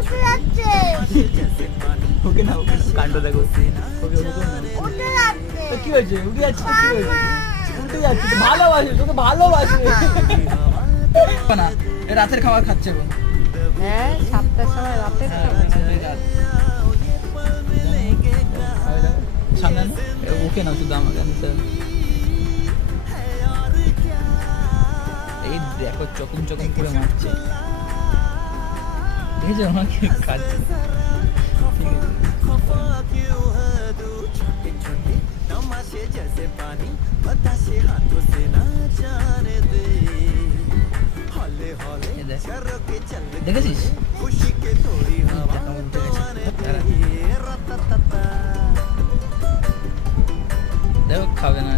উঠে যাচ্ছে। ওকে না ওকে কাণ্ড দেখো ওকে উঠে যাচ্ছে। তো কি হয়েছে উঠে যাচ্ছে তো কি হয়েছে উঠে যাচ্ছে তো ভালোবাসে তোকে ভালোবাসে না রাতের খাবার খাচ্ছে গো হ্যাঁ 7টার সময় রাতের সময় সামনে ওকে না শুধু আমাকে এই দেখো চকুম চকুম করে মারছে দেখেছো আমাকে খাচ্ছে ঠিক আছে দেখেছিস দেখো খাবে না